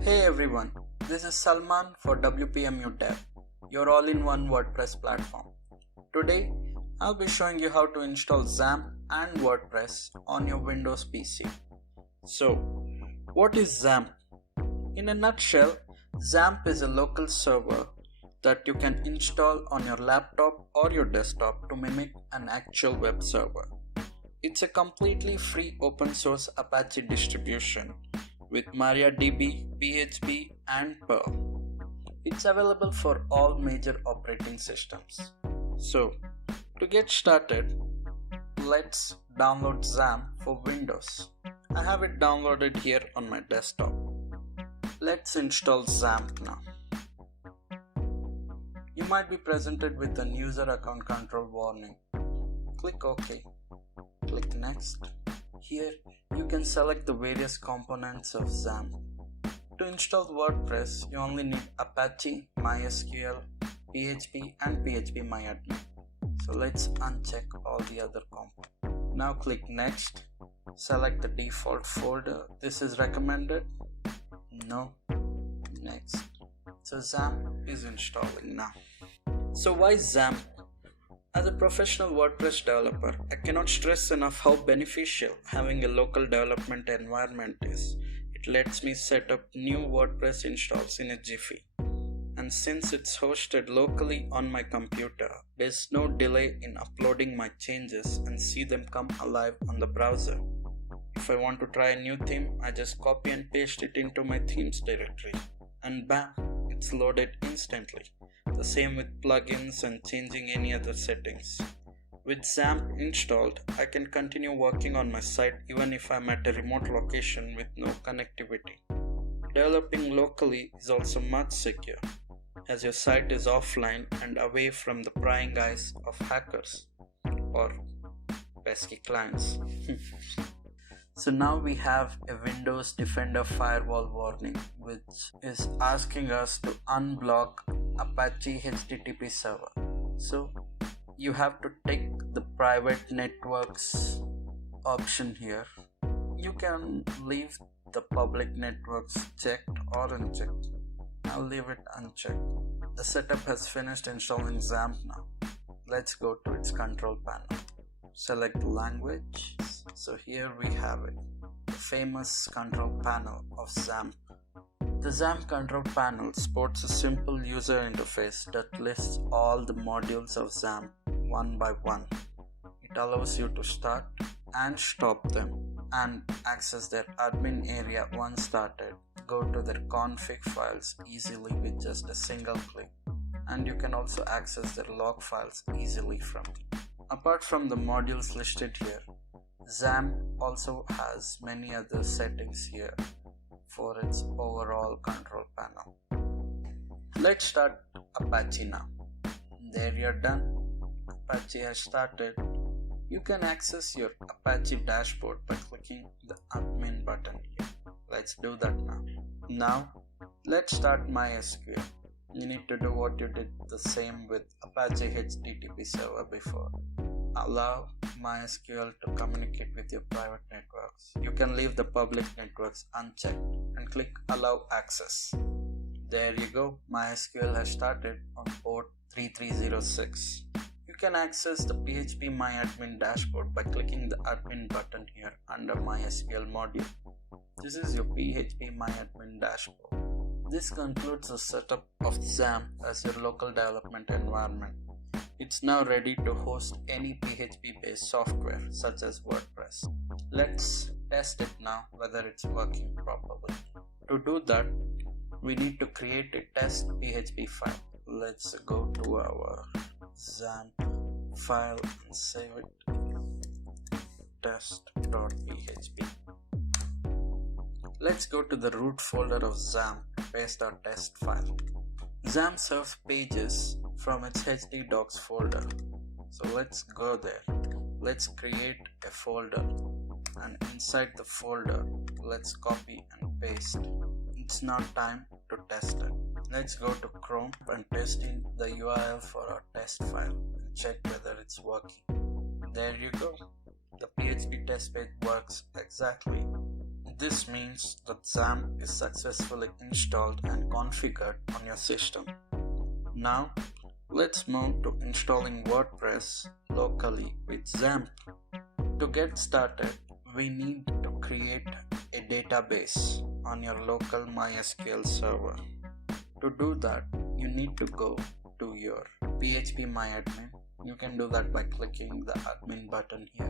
Hey everyone, this is Salman for WPMU Dev, your all-in-one WordPress platform. Today, I'll be showing you how to install XAMPP and WordPress on your Windows PC. So, what is XAMPP? In a nutshell, XAMPP is a local server that you can install on your laptop or your desktop to mimic an actual web server. It's a completely free open source Apache distribution with MariaDB, PHP, and Perl. It's available for all major operating systems. So, to get started, let's download XAMPP for Windows. I have it downloaded here on my desktop. Let's install XAMPP now. You might be presented with an user account control warning. Click OK. Click Next. Here, you can select the various components of XAMPP. To install WordPress, you only need Apache, MySQL, PHP, and PHPMyAdmin. So let's uncheck all the other components. Now click Next. Select the default folder. This is recommended. No. Next. So XAMPP is installing now. So why XAMPP? As a professional WordPress developer, I cannot stress enough how beneficial having a local development environment is. It lets me set up new WordPress installs in a jiffy. And since it's hosted locally on my computer, there's no delay in uploading my changes and see them come alive on the browser. If I want to try a new theme, I just copy and paste it into my themes directory. And bam, it's loaded instantly. The same with plugins and changing any other settings. With XAMPP installed, I can continue working on my site even if I'm at a remote location with no connectivity. Developing locally is also much secure, as your site is offline and away from the prying eyes of hackers or pesky clients. So now we have a Windows Defender firewall warning, which is asking us to unblock Apache HTTP server. So you have to take the private networks option here. You can leave the public networks checked or unchecked. I'll leave it unchecked. The setup has finished installing XAMPP now. Let's go to its control panel. Select language. So here we have it, the famous control panel of XAMPP. The XAMPP control panel sports a simple user interface that lists all the modules of XAMPP one by one. It allows you to start and stop them and access their admin area once started. Go to their config files easily with just a single click, and you can also access their log files easily from here. Apart from the modules listed here, XAMPP also has many other settings here for its overall control panel. Let's start Apache now. There you're done. Apache has started. You can access your Apache dashboard by clicking the admin button here. Let's do that now. Now, let's start MySQL. You need to do what you did the same with Apache HTTP server before. Allow MySQL to communicate with your private networks. You can leave the public networks unchecked and click Allow Access. There you go, MySQL has started on port 3306. You can access the PHPMyAdmin dashboard by clicking the admin button here under MySQL module. This is your PHPMyAdmin dashboard. This concludes the setup of XAMPP as your local development environment. It's now ready to host any PHP-based software such as WordPress. Let's test it now whether it's working properly. To do that, we need to create a test PHP file. Let's go to our XAMPP file and save it. Test.php. Let's go to the root folder of XAMPP and paste our test file. XAMPP serves pages from its htdocs folder. So let's go there. Let's create a folder, and inside the folder, let's copy and paste. It's now time to test it. Let's go to Chrome and paste in the URL for our test file and check whether it's working. There you go. The PHP test page works exactly This means that XAMPP is successfully installed and configured on your system. Now, let's move to installing WordPress locally with XAMPP. To get started, we need to create a database on your local MySQL server. To do that, you need to go to your phpMyAdmin. You can do that by clicking the admin button here.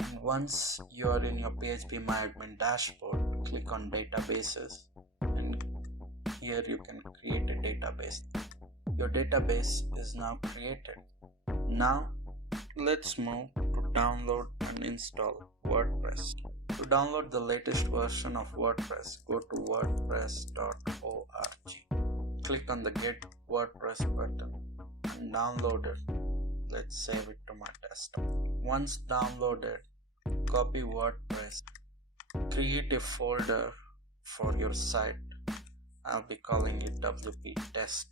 And once you are in your phpMyAdmin dashboard, click on databases, and here you can create a database. Your database is now created. Now let's move to download and install WordPress. To download the latest version of WordPress, go to wordpress.org. Click on the Get WordPress button and download it. Let's save it to my desktop. Once downloaded, copy WordPress. Create a folder for your site. I'll be calling it WP Test.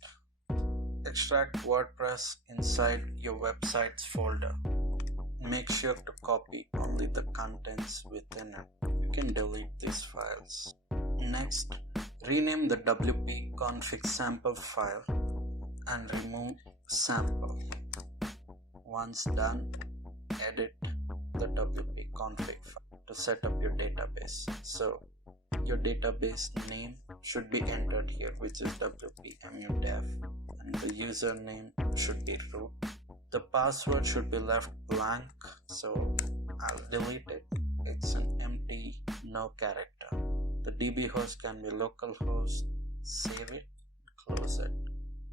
Extract WordPress inside your website's folder. Make sure to copy only the contents within it. You can delete these files. Next, rename the WP config sample file and remove sample. Once done, edit the WP config file to set up your database. So your database name should be entered here, which is wp-mu-dev, and the username should be root. The password should be left blank, so I'll delete it. It's an empty, no character. The DB host can be localhost. Save it, close it.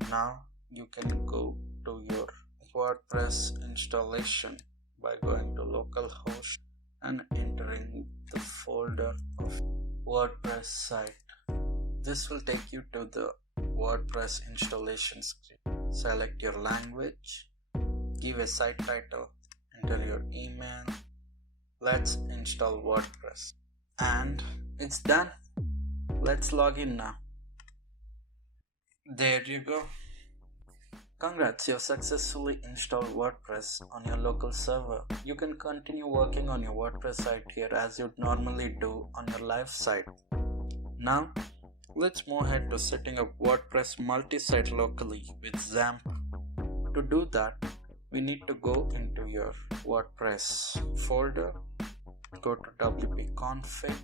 Now you can go to your WordPress installation by going to localhost and entering the folder of WordPress site. This will take you to the WordPress installation screen. Select your language, give a site title, enter your email. Let's install WordPress. And it's done. Let's log in now. There you go. Congrats, you've successfully installed WordPress on your local server. You can continue working on your WordPress site here as you'd normally do on your live site. Now, let's move ahead to setting up WordPress multi-site locally with XAMPP. To do that, we need to go into your WordPress folder, go to WP config,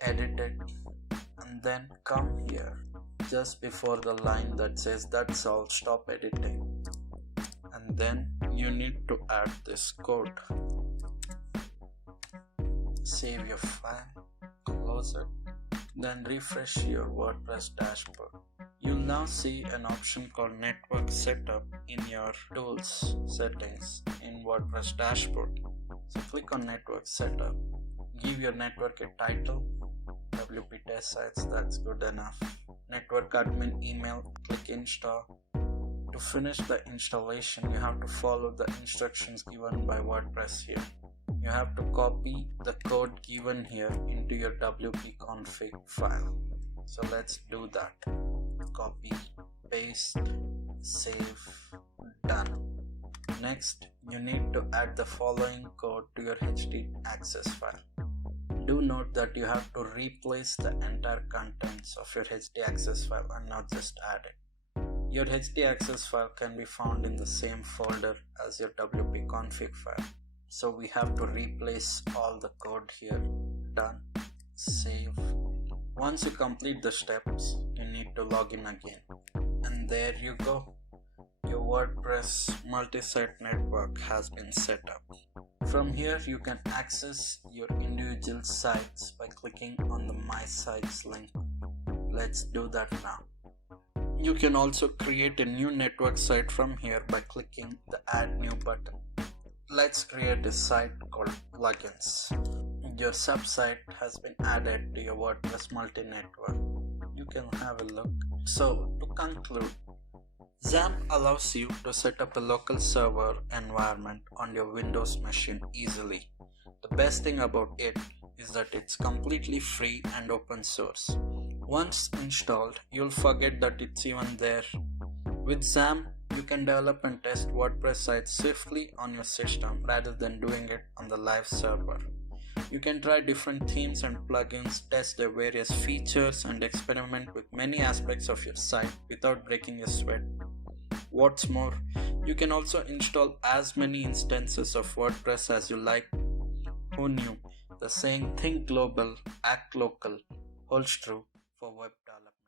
edit it, and then come here just before the line that says that's all, stop editing, and then you need to add this code. Save your file, close it, then refresh your WordPress dashboard. You'll now see an option called Network Setup in your Tools settings in WordPress dashboard. So click on Network Setup, give your network a title, WP Test Sites, that's good enough. Network admin email, click install. To finish the installation, you have to follow the instructions given by WordPress here. You have to copy the code given here into your WP config file. So let's do that. Copy, paste, save, done. Next, you need to add the following code to your HD access file. Do note that you have to replace the entire contents of your HD access file and not just add it. Your HD access file can be found in the same folder as your WP config file. So we have to replace all the code here. Done. Save. Once you complete the steps, you need to log in again. And there you go. Your WordPress multi-site network has been set up. From here, you can access your individual sites by clicking on the My Sites link. Let's do that now. You can also create a new network site from here by clicking the Add New button. Let's create a site called Plugins. Your subsite has been added to your WordPress multi-network. You can have a look. So, to conclude, XAMPP allows you to set up a local server environment on your Windows machine easily. The best thing about it is that it's completely free and open source. Once installed, you'll forget that it's even there. With XAMPP, you can develop and test WordPress sites swiftly on your system rather than doing it on the live server. You can try different themes and plugins, test their various features, and experiment with many aspects of your site without breaking a sweat. What's more, you can also install as many instances of WordPress as you like. Who knew? The saying think global, act local holds true for web development.